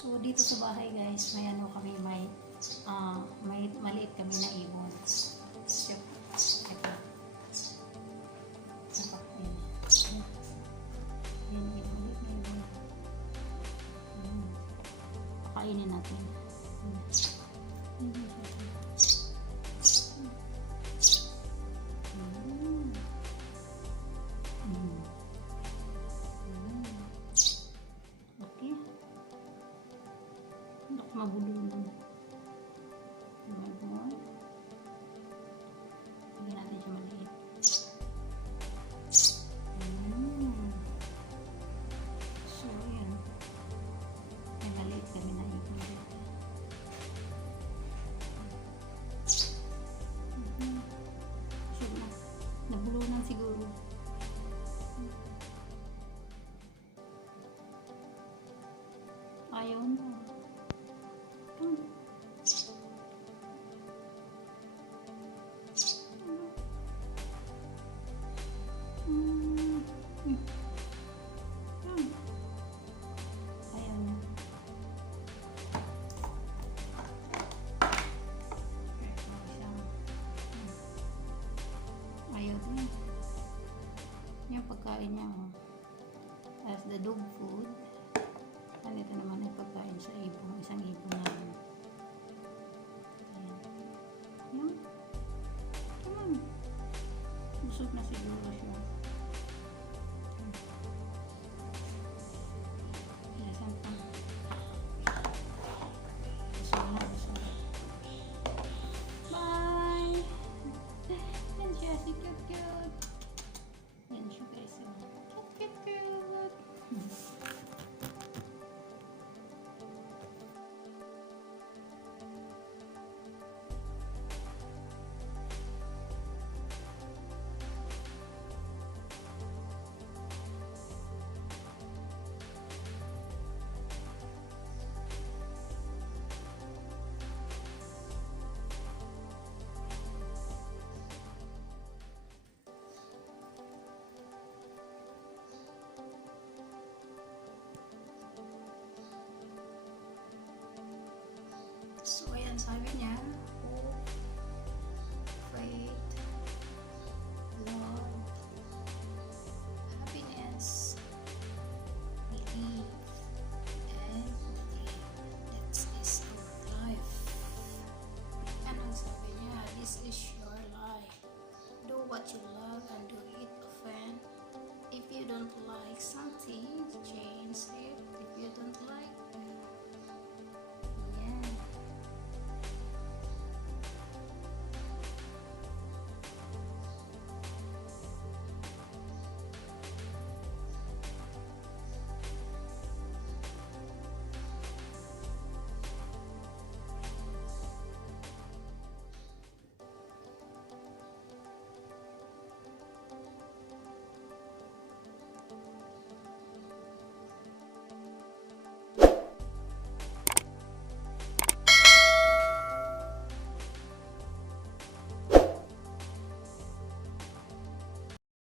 So, dito sa bahay guys, may ano kami, may maliit kami na ibon. So, ito. Yan, maliit na ibon. Pakainin natin. Okay. Mabulungan. Mabulungan. Tingnan natin siya maliit. So, yan. May maliit kami na ibon dito. So, nabulunan siguro. Ayaw na. Ayaw na. Ayaw din. Yung pagkain niya, as the dog food. Ito naman ay pagkain sa ibon, isang ibon na yun. Ayan. Ayan. Busog na siguro siya. Ilasan pa. Busog na, busog. Bye! Yan siya, si cute. Yan siya guys. Cute. So, ayan, sabi niya, hope, faith, love, happiness, belief, and that is our life. Ano sabi niya, this is your life. Do what you love and do it often. If you don't like something, change it. If you don't like